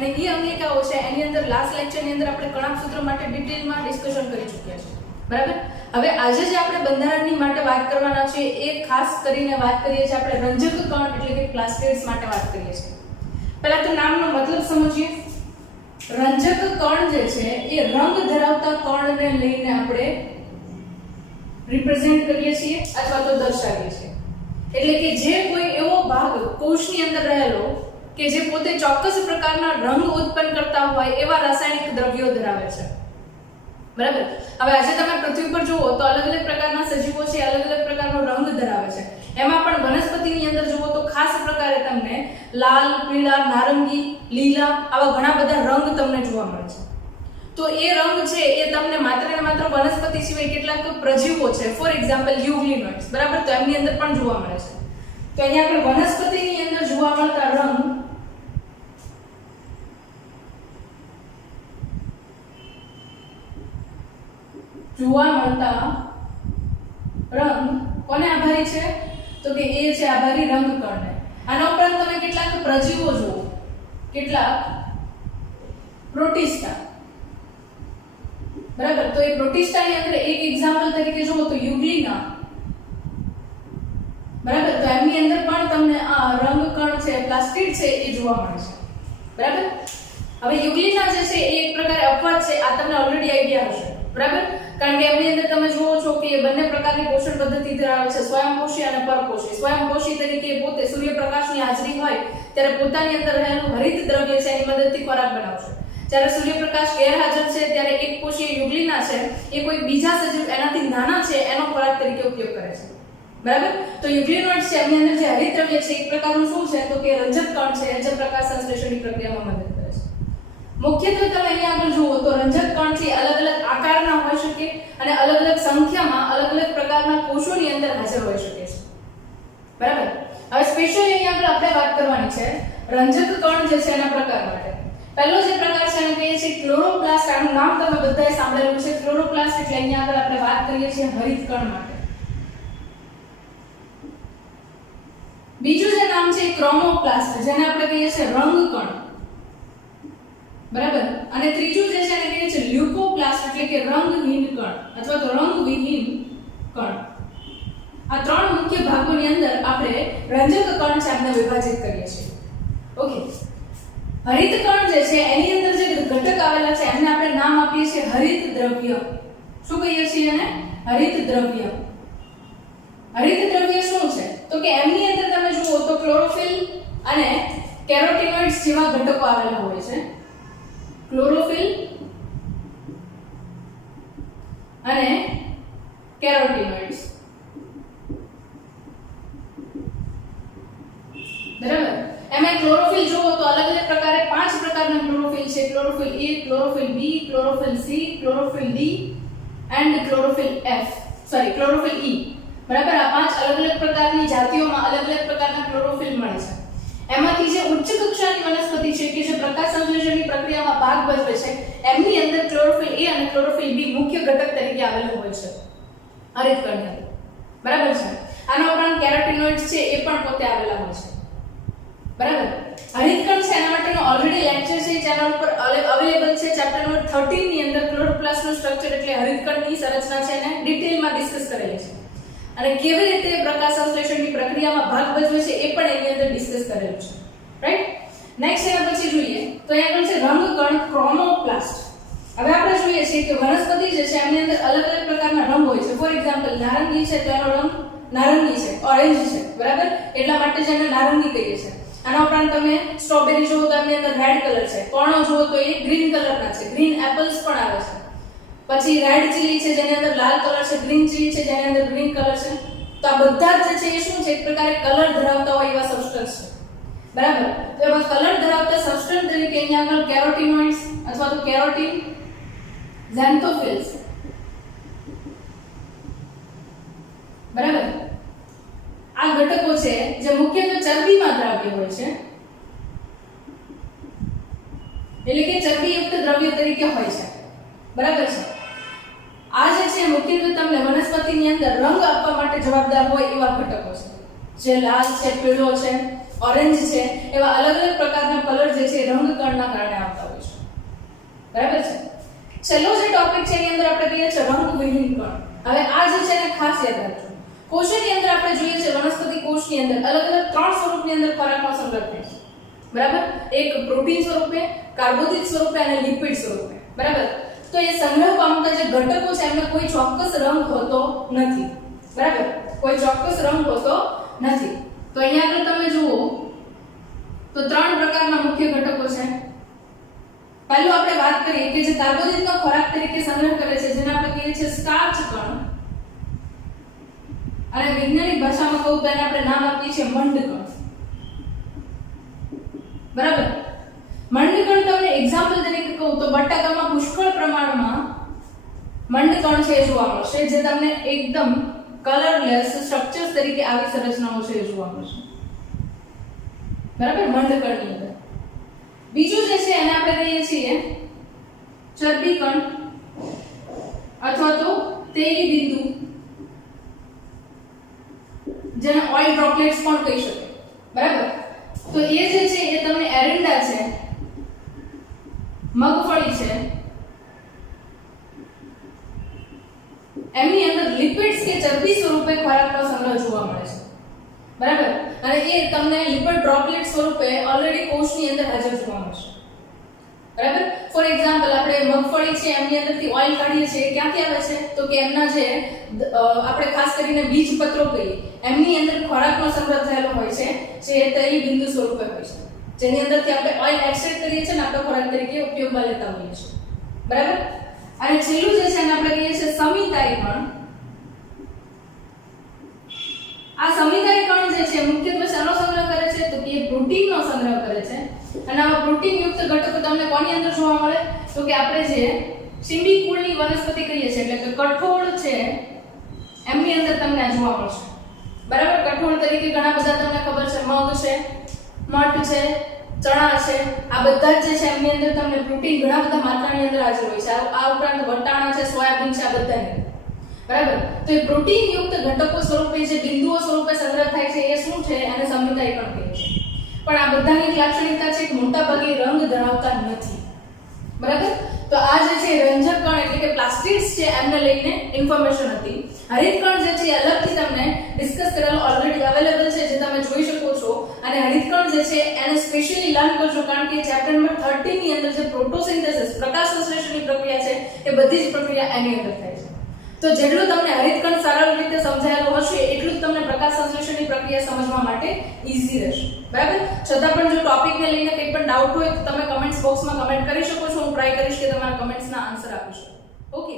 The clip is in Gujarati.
અને એ અંગિકાઓ છે એની અંદર લાસ્ટ લેક્ચરની અંદર આપણે કણાક સૂત્ર માટે ડિટેલમાં ડિસ્કશન કરી ચૂક્યા છે, બરાબર. હવે આજે જે આપણે બંધારણની માટે વાત કરવાના છે એ ખાસ કરીને વાત કરીએ છીએ આપણે રંજક કણ એટલે કે પ્લાસ્ટિડ્સ માટે વાત કરીએ છીએ. પહેલા તો નામનો મતલબ સમજીએ. રંજક કણ જે છે એ રંગ ધરાવતા કણને લઈને આપણે રિપ્રેઝેન્ટ કરીએ છીએ અથવા તો દર્શાવીએ છીએ. એટલે કે જે કોઈ એવો ભાગ કોષની અંદર રહેલો કે જે પોતે ચોક્કસ પ્રકારના રંગ ઉત્પન્ન કરતા હોય એવા રાસાયણિક દ્રવ્યો ધરાવે છે, બરાબર. હવે આજે તમે પૃથ્વી પર જુઓ તો અલગ અલગ પ્રકારના સજીવો છે, અલગ અલગ પ્રકારનો રંગ ધરાવે છે. એમાં પણ વનસ્પતિની અંદર જુઓ તો ખાસ પ્રકારે તમને લાલ, પીળા, નારંગી, લીલા આવા ઘણા બધા રંગ તમને જોવા મળે છે. તો એ રંગ છે એ તમને માત્ર ને માત્ર વનસ્પતિ સિવાય કેટલાક પ્રજીવો છે, ફોર એક્ઝામ્પલ યુગ્લિનોઇડ્સ, બરાબર, તો એમની અંદર પણ જોવા મળે છે. તો અહીંયા આપણે વનસ્પતિની અંદર જોવા મળતા રંગ કોને આભારી છે? તો કે એ છે આભારી રંગકણને. આના ઉપરાંત તમે કેટલાક પ્રજીવો જુઓ, કેટલાક પ્રોટિસ્ટા, બરાબર. તો એ પ્રોટિસ્ટાની અંદર એક એક્ઝામ્પલ તરીકે જુઓ તો યુગ્લિના, બરાબર. તો એમની અંદર પણ તમને આ રંગકણ છે, પ્લાસ્ટિડ છે એ જોવા મળે છે, બરાબર. હવે યુગ્લિના જે છે એ એક પ્રકારે અપવાદ છે, આ તમને ઓલરેડી આઈડિયા હશે, બરાબર. કારણ કે એમની અંદર તમે જુઓ છો કે બંને પ્રકારની પોષણ પદ્ધતિ ધરાવે છે, સ્વયંપોષી અને પરપોષી. સ્વયંપોષી તરીકે પોતે સૂર્યપ્રકાશની હાજરી હોય ત્યારે પોતાની અંદર રહેલું હરિત દ્રવ્ય છે એની મદદથી ખોરાક બનાવશે. જ્યારે સૂર્યપ્રકાશ ગેરહાજર છે ત્યારે એક કોષીય યુગ્લિના છે એ કોઈ બીજા સજીવ એનાથી નાના છે એનો ખોરાક તરીકે ઉપયોગ કરે છે, બરાબર. તો યુગ્લિનોઇડ્સ છે એમની અંદર જે હરિત દ્રવ્ય છે એક પ્રકારનું શું છે તો કે રંજક કણ છે જે પ્રકાશ સંશ્લેષણની પ્રક્રિયામાં મદદ કરે છે. મુખ્યત્વે તમે અહીંયા આગળ જુઓ તો રંજક કણ છે અલગ અલગ આકારના હોઈ શકે અને અલગ અલગ સંખ્યામાં અલગ અલગ પ્રકારના કોષોની અંદર હાજર હોઈ શકે છે, બરાબર. હવે સ્પેશિયલી અહીંયા આગળ આપણે વાત કરવાની છે રંજક કણ જે છે એના પ્રકાર માટે. પહેલો જે પ્રકાર છે એને કહીએ છીએ ક્લોરોપ્લાસ્ટ. આનું નામ તમે બધાએ સાંભળેલું છે, ક્લોરોપ્લાસ્ટ. એટલે અહીંયા આગળ આપણે વાત કરીએ છીએ હરિત કણ માટે. બીજું જે નામ છે ક્રોમોપ્લાસ્ટ, જેને આપણે કહીએ છીએ રંગકણ, બરાબર. અને ત્રીજું જે છે એને કહીએ છીએ લ્યુકોપ્લાસ્ટ એટલે કે રંગહીન કણ અથવા તો રંગવિહીન કણ. આ ત્રણ મુખ્ય ભાગોની અંદર આપણે રંજક કણ છે એમને વિભાજિત કરીએ છીએ. ઓકે. હરિત કણ જે છે એની અંદર જે ઘટક આવેલા છે એમને આપણે નામ આપીએ છીએ હરિત દ્રવ્ય. શું કહીએ છીએ એને? હરિત દ્રવ્ય. હરિત દ્રવ્ય શું છે તો કે એમની અંદર તમે જુઓ તો ક્લોરોફિલ અને કેરોટીનોઇડ્સ જેવા ઘટકો આવેલા હોય છે. ક્લોરોફિલ અને કેરોટીનોઇડ્સ, બરાબર. એમાં ક્લોરોફિલ જુઓ તો અલગ અલગ પ્રકારે 5 પ્રકારના ક્લોરોફિલ છે. Chlorophyll A, chlorophyll B, chlorophyll C, chlorophyll D and chlorophyll chlorophyll E, બરાબર. આ 5 અલગ અલગ પ્રકારની જાતિઓમાં અલગ અલગ પ્રકારના ક્લોરોફિલ મળે છે. એમાંથી જે ઉચ્ચ કક્ષાની વનસ્પતિ છે કે જે પ્રકાશ સંશ્લેષણની પ્રક્રિયામાં ભાગ ભજવે છે એમની અંદર ક્લોરોફિલ A અને ક્લોરોફિલ B મુખ્ય ઘટક તરીકે આવેલું હોય છે હરિત કણની અંદર, બરાબર છે. આના ઉપરાંત કેરોટીનોઇડ્સ છે એ પણ પોતે આવેલા હોય છે, બરાબર. હરિત કણ છે એના માટેનો ઓલરેડી લેક્ચર છે ચેનલ ઉપર અવેલેબલ છે. ચેપ્ટર નંબર 13 ની અંદર ક્લોરોપ્લાસ્ટનું સ્ટ્રક્ચર એટલે હરિત કણની સંરચના છે એને ડિટેલમાં ડિસ્કસ કરેલી છે અને કેવી રીતે પ્રકાશ સંશ્લેષણની પ્રક્રિયામાં ભાગ ભજવે છે એ પણ એની અંદર ડિસ્કસ કરેલું છે, રાઈટ. નેક્સ્ટ એના પછી જોઈએ તો અહીંયા છે રંગકણ ક્રોમોપ્લાસ્ટ. હવે આપણે જોઈએ છીએ કે વનસ્પતિ જે છે એની અંદર અલગ અલગ પ્રકારના રંગ હોય છે. ફોર એક્ઝામ્પલ નારંગી છે તો એનો રંગ નારંગી છે, ઓરેન્જ છે, બરાબર. એટલા માટે જ એને નારંગી કહીએ છીએ. આના ઉપરાંત તમે સ્ટ્રોબેરી જુઓ તો એની અંદર રેડ કલર છે. પર્ણો જુઓ તો એ ગ્રીન કલરના છે. ગ્રીન એપલ્સ પણ આવે છે. પછી રેડ ચીલી છે જેની અંદર લાલ કલર છે, ગ્રીન ચીલી છે જેની અંદર ગ્રીન કલર છે. તો આ બધા જ છે એ શું છે એક પ્રકારે કલર ધરાવતા હોય એવા સબસ્ટન્સ છે, બરાબર. તો એમાં કલર ધરાવતા સબસ્ટન્સ તરીકે અહીંયા આગળ કેરોટીનોઇડ્સ અથવા તો કેરોટીન, ઝેન્થોફિલ્સ, બરાબર. આ ઘટકો છે જે મુખ્યત્વે ચરબીમાં દ્રાવ્ય હોય છે એટલે કે ચરબીયુક્ત દ્રવ્ય તરીકે હોય છે, બરાબર છે. આ જે છે મુખ્યત્વે તમને વનસ્પતિની અંદર રંગ આપવા માટે જવાબદાર હોય એવા ઘટકો છે જે લાલ છે, પીળો છે, ઓરેન્જ છે, એવા અલગ અલગ પ્રકારના કલર જે છે રંગકણના કારણે આવતા હોય છે. બરાબર છે. છેલ્લો જે ટોપિક છે એની અંદર આપણે કહીએ છીએ રંગવિહીન કણ. હવે આ જે છે એને ખાસ યાદ રાખજો. કોષની અંદર આપણે જોઈએ છે વનસ્પતિ કોષની અંદર અલગ અલગ 3 સ્વરૂપની અંદર ખોરાકનો સંગ્રહ થાય છે. બરાબર? એક પ્રોટીન સ્વરૂપે, કાર્બોદિત સ્વરૂપે અને લિપિડ સ્વરૂપે. બરાબર? તો એ સંગ્રહ પામતા જે ઘટકો છે એમને કોઈ ચોક્કસ રંગ હોતો નથી. બરાબર? કોઈ ચોક્કસ રંગ હોતો નથી. તો અહીંયા આગળ તમે જુઓ તો 3 પ્રકારના મુખ્ય ઘટકો છે. પહેલું આપણે વાત કરીએ કે જે કાર્બોદિતનો ખોરાક તરીકે સંગ્રહ કરે છે જેને આપણે કહીએ છીએ સ્ટાર્ચ કણ, અને વૈજ્ઞાનિક ભાષામાં કહું તો એને આપણે નામ આપીએ છીએ મંડકણ. બરાબર? મંડકણ તમને એક્ઝામ્પલ તરીકે કહું તો બટાકામાં પુષ્કળ પ્રમાણમાં મંડકણ છે જોવા મળશે, જે તમને એકદમ કલરલેસ સ્ટ્રક્ચર્સ તરીકે આવી સંરચનાઓ છે જોવા મળશે. બરાબર? મંડકણની અંદર બીજું જે છે એને આપણે કહીએ છીએ ચરબી કણ અથવા તો તેલી બિંદુ, જેને ઓઇલ ડ્રોપલેટ્સ પણ કહી શકે. બરાબર? તો એ જે છે એ તમને એરંડા છે, મગફળી છે, એમની અંદર લિપિડ્સ કે ચરબી સ્વરૂપે ખોરાકનો સંગ્રહ જોવા મળે છે. બરાબર? અને એ તમને લિપિડ ડ્રોપલેટ સ્વરૂપે ઓલરેડી કોષની અંદર હાજર જોવા મળશે. બરાબર? ફોર એક્ઝામ્પલ આપણે મગફળી છે એમની અંદરથી ઓઇલ કાઢીએ છીએ, ક્યાંથી આવે છે તો કે એમના જે આપણે ખાસ કરીને બીજપત્રો કહીએ એમની અંદર ખોરાકનો સંગ્રહ થયેલો હોય છે, જે તેલી બિંદુ સ્વરૂપે હોય છે, જેની અંદરથી આપણે ઓઇલ એક્સટ્રેક્ટ કરીએ છીએ અને આપણે ખોરાક તરીકે ઉપયોગમાં લેતા હોઈએ છીએ. બરાબર? અને છેલ્લું જે છે એને આપણે કહીએ છીએ સમિતાઈ કણ. આ સમિતાઈ કણ જે છે મુખ્યત્વે શેનો સંગ્રહ કરે છે તો કે પ્રોટીનનો સંગ્રહ કરે છે. અને આ પ્રોટીન યુક્ત ઘટકો તમને કોની અંદર જોવા મળે તો કે આપણે જે શીંબી કુળની વનસ્પતિ કહીએ છીએ એટલે કે કઠોળ છે એમની અંદર તમને જોવા મળશે. બરાબર? કઠોળ તરીકે ઘણા બધા તમને ખબર છે, મગ છે, મઠ છે, ચણા છે, આ બધા જ જે છે એમની અંદર તમને પ્રોટીન ઘણા બધા માત્રાની અંદર હાજર હોય છે. આ ઉપરાંત વટાણા છે, સોયાબીન છે, આ બધાની. બરાબર? તો એ પ્રોટીન યુક્ત ઘટકો સ્વરૂપે જે બિંદુઓ સ્વરૂપે સંગ્રહ થાય છે એ શું છે અને સમિતાઈ કણ કહે છે. પણ આ બધાની એક લાક્ષણિકતા છે કે મોટા ભાગે રંગ ધરાવતા નથી. બરાબર? તો આ જે છે રંજક કણ એટલે કે પ્લાસ્ટિડ્સ છે એમને લઈને ઇન્ફોર્મેશન હતી. હરિત કણ જે છે અલગથી તમને ડિસ્કસ કરેલો ઓલરેડી અવેલેબલ છે, જે તમે જોઈ શકો છો. અને હરિત કણ જે છે એને સ્પેશિયલી લર્ન કરજો, કારણ કે ચેપ્ટર નંબર 13 ની અંદર જે પ્રોટોસિન્થેસિસ પ્રકાશ સંશ્લેષણની પ્રક્રિયા છે એ બધી જ પ્રક્રિયા એની અંદર થાય છે. તો જેટલું તમને હરિતકણ સરળ રીતે સમજાયેલું હશે એટલું જ તમને પ્રકાશ સંશ્લેષણની પ્રક્રિયા સમજવા માટે ઈઝી રહેશે. બરાબર? છતાં પણ જો ટોપિકને લઈને કંઈ પણ ડાઉટ હોય તો તમે કમેન્ટ્સ બોક્સમાં કમેન્ટ કરી શકો છો. હું ટ્રાય કરીશ કે તમારા કમેન્ટ્સના આન્સર આપી શકું. ઓકે.